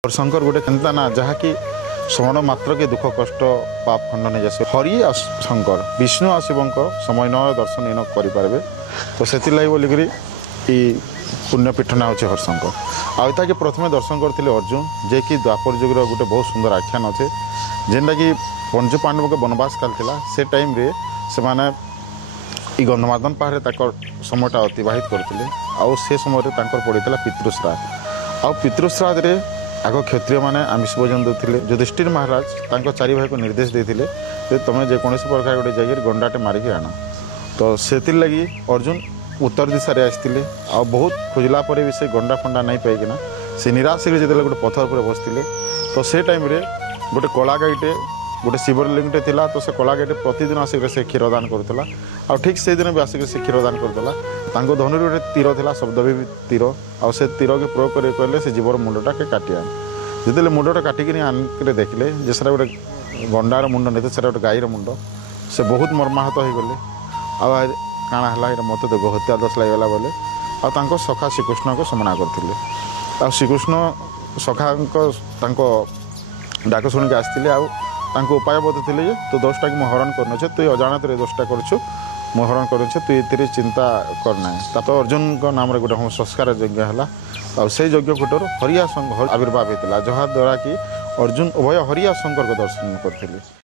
हरिशंकर गोटे केन्ता ना जहाँकि समण मात्र के दुख कष्ट पाप खंडन हो जाए हरि शंकर विष्णु आ शिव समय न दर्शन इन करें तो से बोलिकी पुण्यपीठ ना हो हरिशंकर आउ कि प्रथम दर्शन करते अर्जुन जे कि द्वापर जुगर गोटे बहुत सुंदर आख्यान अच्छे जेनटा कि पंच पांडव के वनवास काल से टाइम रे से माने गंधमार्दन पहाड़ समयटा अतिबाहित करते आउ से समय पड़ा पितृश्राद्ध आउ पितृश्राद्ध रे आग क्षत्रिय मैंने आमिष भोजन देते युधिष्ठिर महाराज चारि भाई को निर्देश देते तुम्हें जेकोसी प्रकार गोटे जगह गंडाटे मारिक आण तो से लगी अर्जुन उत्तर दिशा आसते आ बहुत खोजला भी से गंडा फंडा नहीं पाइकिना से निराश जो गोटे पथर पर बसते तो से टाइम रे गोटे कला गाईटे गोटे शिवलिंगटे थिला तो से कला गाईटे प्रतिदिन आसिक से क्षीरदान करूला आ ठीक से दिन भी आसिक से क्षीरदान करदेला धनुर गोटे तीर था शब्द भी तीर आ से तीर के प्रयोग करें से जीवर मुंडटा के काटी आन जिते मुंडटा काटिक आनिक देखले जे सर गोटे गंडार मुंड नहीं तो गोटे गाईर मुंड से बहुत मर्माहत हो गले आ काଣା है मत तो हत्या दोष लगला बोले आ सखा श्रीकृष्ण को समना करते आ श्रीकृष्ण सखा डाक शुणिक आसते आउ उपाय बताते तो दोषटा कि हरण कर तु अजाणत दोषटा कर हरण कर तु चिंता करना तो अर्जुन नाम गोटे संस्कार यज्ञ है से यज्ञ कूटर हरिया आविर्भाव होता जहाँद्वारा कि अर्जुन उभय हरिया शंकर को दर्शन करते।